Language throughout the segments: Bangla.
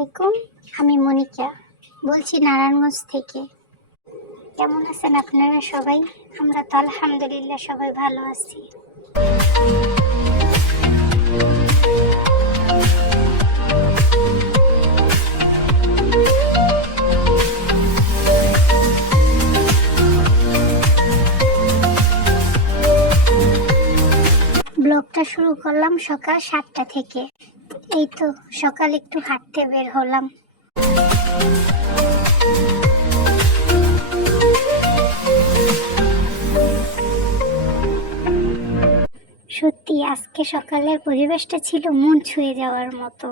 আলাইকুম, আমি মনিকা। বলছি নারায়ণগঞ্জ থেকে। কেমন আছেন আপনারা সবাই? আমরা তো আলহামদুলিল্লাহ সবাই ভালো আছি। ব্লগটা শুরু করলাম সকাল সাতটা থেকে। এই তো, সকাল একটু হাঁটতে বের হলাম। সত্যি, আজকে সকালের পরিবেশটা ছিল মন ছুঁয়ে যাওয়ার মতো।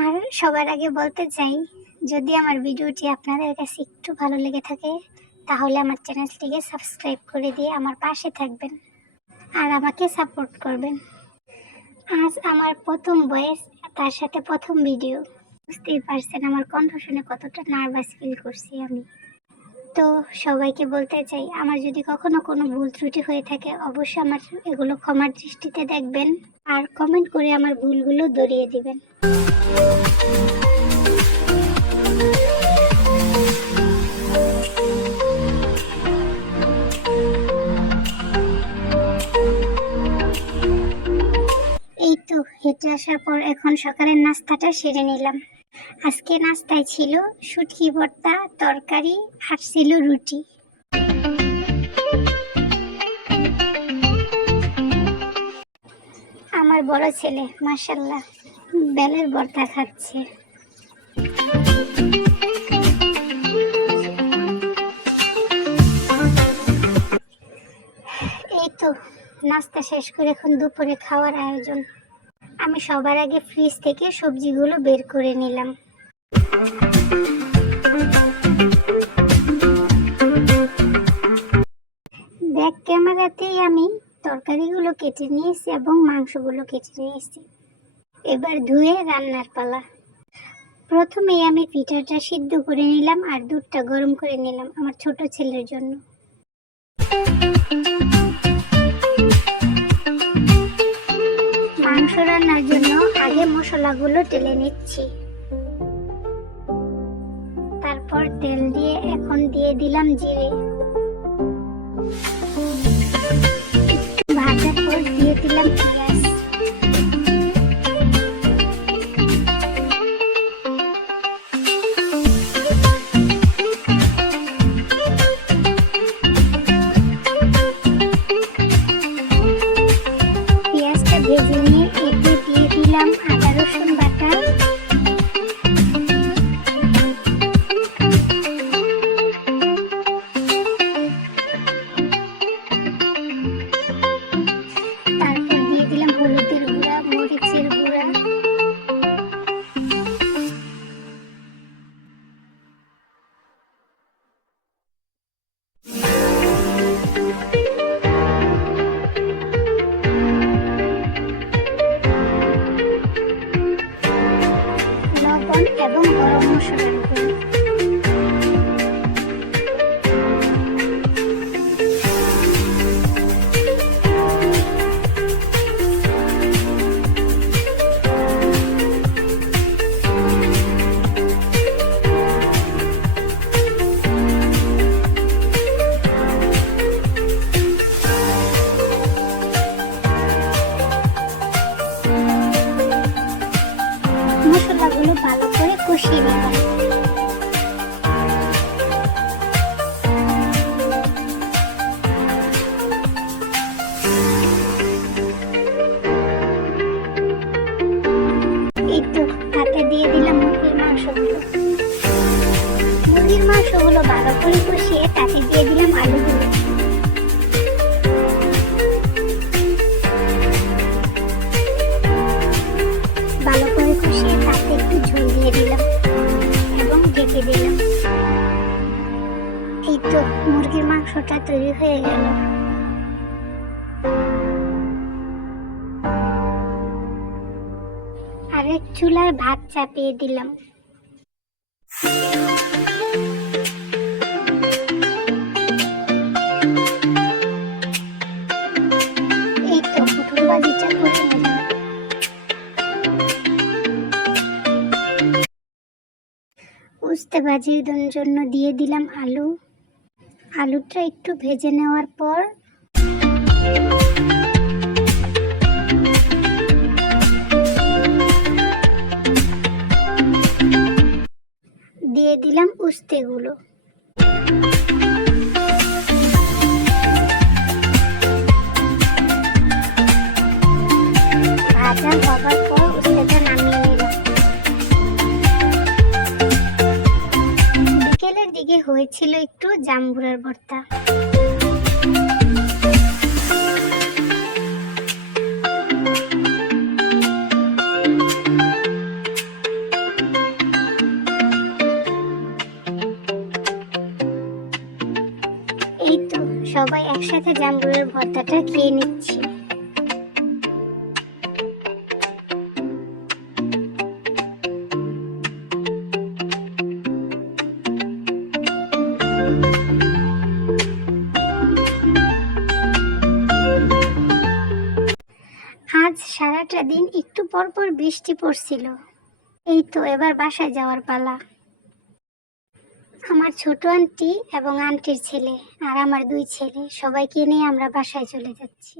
আর সবার আগে বলতে চাই, যদি আমার ভিডিওটি আপনাদের কাছে একটু ভালো লেগে থাকে, তাহলে আমার চ্যানেলটিকে সাবস্ক্রাইব করে দিয়ে আমার পাশে থাকবেন। আর আমাকে সাপোর্ট করবেন। আজ আমার প্রথম বয়েস তার সাথে প্রথম ভিডিও বুঝতেই পারছেন আমার কণ্ঠ শুনে কতটা নার্ভাস ফিল করছি আমি। তো সবাইকে বলতে চাই, আমার যদি কখনো কোনো ভুল ত্রুটি হয়ে থাকে, অবশ্যই আমার এগুলো ক্ষমার দৃষ্টিতে দেখবেন আর কমেন্ট করে আমার ভুলগুলো দরিয়ে দিবেন। হেঁটে আসার পর এখন সকালের নাস্তাটা সেরে নিলাম। আজকে নাস্তায় ছিল শুটকি ভর্তা, তরকারি, আর ছিল রুটি। আমার বড় ছেলে মাসাল্লাহ বেলের ভর্তা খাচ্ছে। এই তো, নাস্তা শেষ করে এখন দুপুরে খাওয়ার আয়োজন। আমি সবার আগে ফ্রিজ থেকে সবজিগুলো বের করে নিলাম। ব্যাক ক্যামেরাতেই আমি তরকারিগুলো কেটে নিয়েছি এবং মাংসগুলো কেটে নিয়েছি। এবার ধুয়ে রান্নার পালা। প্রথমেই আমি পিঠাটা সিদ্ধ করে নিলাম আর দুধটা গরম করে নিলাম আমার ছোট ছেলের জন্য। রান্নার জন্য আগে মশলাগুলো টেলে নিচ্ছি। তারপর তেল দিয়ে এখন দিয়ে দিলাম জিরে। ভাজার পর দিয়ে দিলাম ভেজে মশলাগুলো ভালো করে কষিয়ে নিলাম এই তো মুরগির মাংসটা তৈরি হয়ে গেল। আরেক চুলায় ভাত চাপিয়ে দিলাম। এই তো পুটুল উস্তে বাজির জন্য দিয়ে দিলাম আলু। আলুটা একটু ভেজে নেওয়ার পর দিয়ে দিলাম উস্তেগুলো। ভাজা হবার হয়েছিল একটু জাম্বুরার ভর্তা। এই তো সবাই একসাথে জাম্বুরের ভর্তাটা খেয়ে নিচ্ছি। আজ সারাটা দিন একটু পর পর বৃষ্টি পড়ছিল। এই তো এবার বাসায় যাওয়ার পালা। আমার ছোট আন্টি এবং আন্টির ছেলে আর আমার দুই ছেলে, সবাইকে নিয়ে আমরা বাসায় চলে যাচ্ছি।